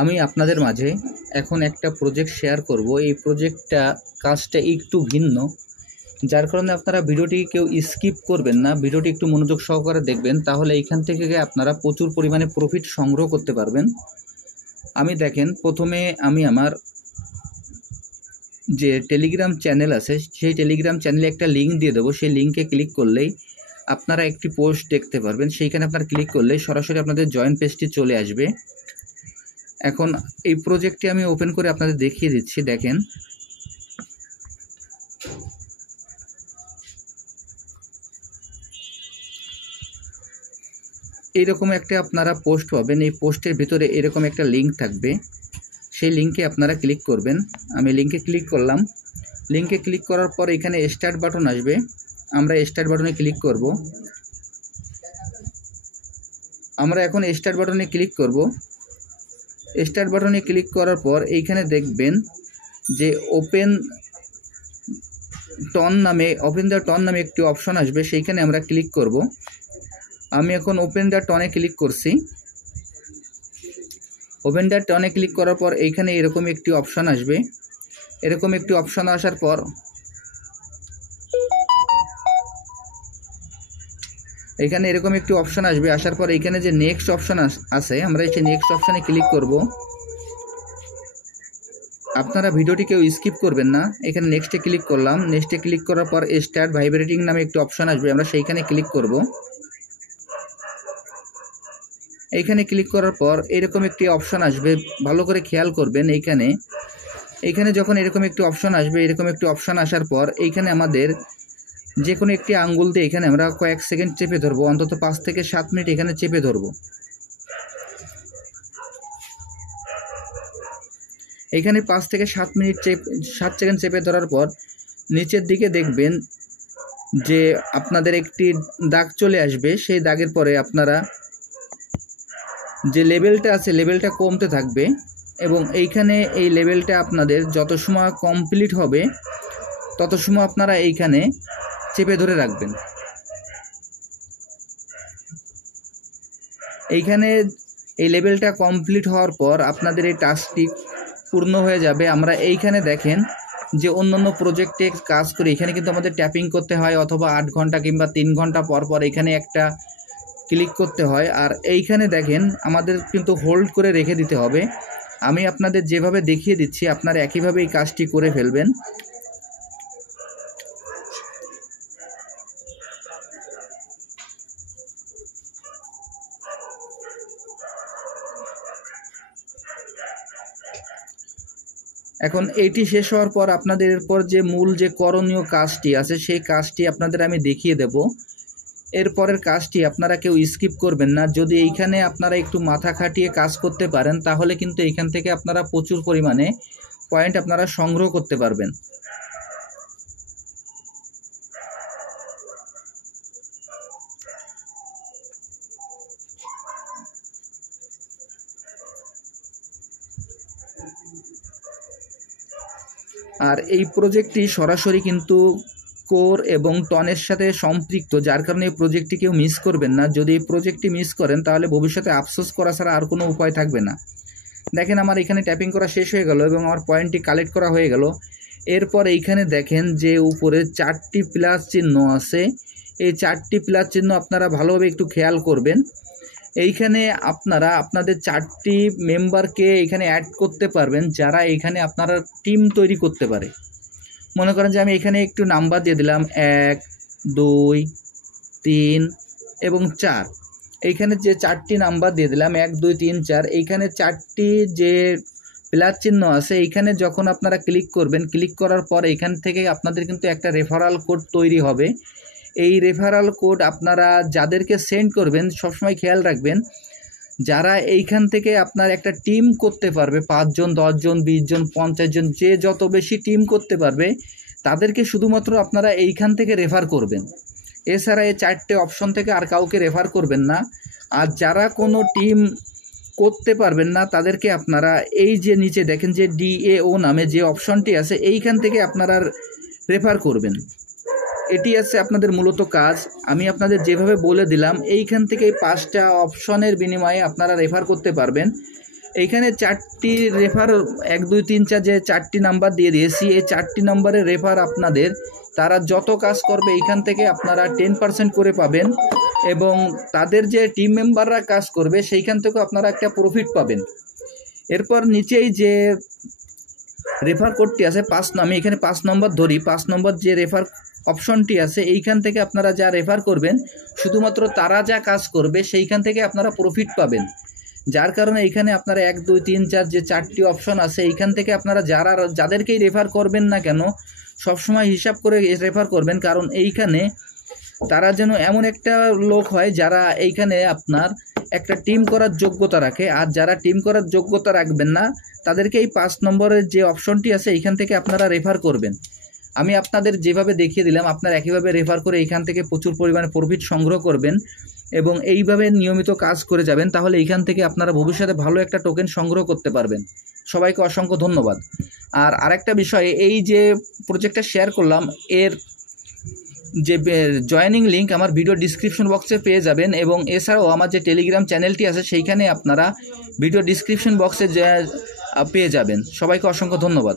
আমি আপনাদের মাঝে এখন একটা প্রজেক্ট শেয়ার করব। এই প্রজেক্টটা কাজটা একটু ভিন্ন, যার কারণে আপনারা ভিডিওটি কেউ স্কিপ করবেন না, ভিডিওটি একটু মনোযোগ সহকারে দেখবেন, তাহলে এইখান থেকে আপনারা প্রচুর পরিমাণে প্রফিট সংগ্রহ করতে পারবেন। আমি দেখেন, প্রথমে আমি আমার যে টেলিগ্রাম চ্যানেল আছে সেই টেলিগ্রাম চ্যানেলে একটা লিঙ্ক দিয়ে দেবো। সেই লিঙ্কে ক্লিক করলেই আপনারা একটি পোস্ট দেখতে পারবেন। সেইখানে আপনারা ক্লিক করলেই সরাসরি আপনাদের জয়েন পেজটি চলে আসবে। এখন এই প্রজেক্টটি আমি ওপেন করে আপনাদের দেখিয়ে দিচ্ছি। দেখেন, এইরকম একটা আপনারা পোস্ট পাবেন। এই পোস্টের ভিতরে এরকম একটা লিঙ্ক থাকবে, সেই লিঙ্কে আপনারা ক্লিক করবেন। আমি লিঙ্কে ক্লিক করলাম। লিঙ্কে ক্লিক করার পর এখানে স্টার্ট বাটন আসবে, আমরা স্টার্ট বাটনে ক্লিক করব। আমরা এখন স্টার্ট বাটনে ক্লিক করব। স্টার্ট বাটনে ক্লিক করার পর এইখানে দেখবেন যে ওপেন দ্য টন নামে একটি অপশন আসবে, সেইখানে আমরা ক্লিক করব। আমি এখন ওপেন দ্য টনে ক্লিক করছি। ওপেন দ্য টনে ক্লিক করার পর এইখানে এরকম একটি অপশন আসবে। এরকম একটি অপশন আসার পর এইখানে এরকম একটি অপশন আসবে। আসার পর এইখানে যে নেক্সট অপশন আছে, আমরা সেই নেক্সট অপশনে ক্লিক করব। আপনারা ভিডিওটি কেউ স্কিপ করবেন না। এখানে নেক্সটে ক্লিক করলাম। নেক্সটে ক্লিক করার পর স্টার্ট ভাইব্রেটিং নামে একটি অপশন আসবে, আমরা সেইখানে ক্লিক করব। এইখানে ক্লিক করার পর এরকম একটি অপশন আসবে, ভালো করে খেয়াল করবেন। এইখানে যখন এরকম একটি অপশন আসবে, এরকম একটি অপশন আসার পর এইখানে আমাদের যে কোনো একটি আঙ্গুল দিয়ে এখানে আমরা কয়েক সেকেন্ড চেপে ধরবো, অন্তত 5 থেকে 7 মিনিট এখানে চেপে ধরবো। এইখানে 5 থেকে 7 সেকেন্ড চেপে ধরার পর নিচের দিকে দেখবেন যে আপনাদের একটি দাগ চলে আসবে। সেই দাগের পরে আপনারা যে লেভেলটা আছে, লেভেলটা কমতে থাকবে এবং এইখানে এই লেভেলটা আপনাদের যত সময় কমপ্লিট হবে তত সময় আপনারা এইখানে চেপে ধরে রাখবেন। এইখানে এই লেভেলটা কমপ্লিট হওয়ার পর আপনাদের এই টাস্কটি পূর্ণ হয়ে যাবে। আমরা এইখানে দেখেন যে অন্যান্য প্রজেক্টে কাজ করি, এখানে কিন্তু আমাদের ট্যাপিং করতে হয়, অথবা 8 ঘন্টা কিংবা 3 ঘন্টা পর পর এখানে একটা ক্লিক করতে হয়। আর এইখানে দেখেন আমাদের কিন্তু হোল্ড করে রেখে দিতে হবে। আমি আপনাদের যেভাবে দেখিয়ে দিচ্ছি আপনারা একইভাবে এই কাজটি করে ফেলবেন। এখন এইটি শেষ হওয়ার পর আপনাদের এরপর যে মূল যে করণীয় কাজটি আছে সেই কাজটি আপনাদের আমি দেখিয়ে দেব। এরপরের কাজটি আপনারা কেউ স্কিপ করবেন না। যদি এইখানে আপনারা একটু মাথা খাটিয়ে কাজ করতে পারেন তাহলে কিন্তু এইখান থেকে আপনারা প্রচুর পরিমাণে পয়েন্ট আপনারা সংগ্রহ করতে পারবেন। আর এই প্রজেক্টটি সরাসরি কিন্তু কোর এবং টনের সাথে সম্পৃক্ত, যার কারণে এই প্রজেক্টটি কেউ মিস করবেন না। যদি এই প্রজেক্টটি মিস করেন তাহলে ভবিষ্যতে আফসোস করা ছাড়া আর কোনো উপায় থাকবে না। দেখেন আমার এখানে ট্যাপিং করা শেষ হয়ে গেল এবং আমার পয়েন্টটি কালেক্ট করা হয়ে গেল। এরপর এইখানে দেখেন যে উপরে 4টি প্লাস চিহ্ন আছে। এই 4টি প্লাস চিহ্ন আপনারা ভালোভাবে একটু খেয়াল করবেন। এইখানে আপনারা আপনাদের 4টি মেম্বারকে এখানে অ্যাড করতে পারবেন, যারা এইখানে আপনারা টিম তৈরি করতে পারে। মনে করেন যে আমি এখানে একটু নাম্বার দিয়ে দিলাম 1, 2, 3 এবং 4। এইখানে যে 4টি নাম্বার দিয়ে দিলাম 1, 2, 3, 4, এইখানে 4টি যে প্লাস চিহ্ন আছে এইখানে যখন আপনারা ক্লিক করবেন, ক্লিক করার পর এইখান থেকে আপনাদের কিন্তু একটা রেফারাল কোড তৈরি হবে। এই রেফারাল কোড আপনারা যাদেরকে সেন্ড করবেন সবসময় খেয়াল রাখবেন, যারা এইখান থেকে আপনার একটা টিম করতে পারবে, 5 জন, 10 জন, 20 জন, 50 জন, যে যত বেশি টিম করতে পারবে তাদেরকে শুধুমাত্র আপনারা এইখান থেকে রেফার করবেন। এছাড়া এই 4টে অপশন থেকে আর কাউকে রেফার করবেন না। আর যারা কোনো টিম করতে পারবেন না তাদেরকে আপনারা এই যে নিচে দেখেন যে DAO নামে যে অপশনটি আছে এইখান থেকে আপনারা রেফার করবেন। এটি আছে আপনাদের মূলত কাজ। আমি আপনাদের যেভাবে বলে দিলাম এইখান থেকে 5টা অপশনের বিনিময়ে আপনারা রেফার করতে পারবেন। এইখানে 4টি রেফার 1 2 3 4 যে 4টি নাম্বার দিয়ে দিয়েছি, এই 4টি নাম্বারের রেফার আপনাদের তারা যত কাজ করবে এইখান থেকে আপনারা 10% করে পাবেন, এবং তাদের যে টিম মেম্বাররা কাজ করবে সেইখান থেকেও আপনারা একটা প্রফিট পাবেন। এরপর নিচেই যে রেফার কোডটি আছে 5, আমি এখানে 5 নম্বর ধরি, 5 নম্বর যে রেফার অপশনটি আছে এইখান থেকে আপনারা যা রেফার করবেন শুধুমাত্র তারা যা কাজ করবে সেইখান থেকে আপনারা প্রফিট পাবেন। যার কারণে এইখানে আপনারা 1 2 3 4 যে 4টি অপশন আছে এইখান থেকে আপনারা যাদেরকেই রেফার করবেন না কেন সবসময় হিসাব করে রেফার করবেন, কারণ এইখানে তারা যেন এমন একটা লোক হয় যারা এইখানে আপনার একটা টিম করার যোগ্যতা রাখে, আর যারা টিম করার যোগ্যতা রাখবেন না তাদেরকে এই 5 নম্বরের যে অপশনটি আছে এইখান থেকে আপনারা রেফার করবেন। আমি আপনাদের যেভাবে দেখিয়ে দিলাম আপনারা একইভাবে রেফার করে এইখান থেকে প্রচুর পরিমাণে প্রফিট সংগ্রহ করবেন এবং এইভাবে নিয়মিত কাজ করে যাবেন, তাহলে এইখান থেকে আপনারা ভবিষ্যতে ভালো একটা টোকেন সংগ্রহ করতে পারবেন। সবাইকে অসংখ্য ধন্যবাদ। আর আরেকটা বিষয়, এই যে প্রজেক্টটা শেয়ার করলাম এর যে জয়েনিং লিঙ্ক আমার ভিডিও ডিসক্রিপশন বক্সে পেয়ে যাবেন, এবং এছাড়াও আমার যে টেলিগ্রাম চ্যানেলটি আছে সেইখানে আপনারা ভিডিও ডিসক্রিপশন বক্সে পেয়ে যাবেন। সবাইকে অসংখ্য ধন্যবাদ।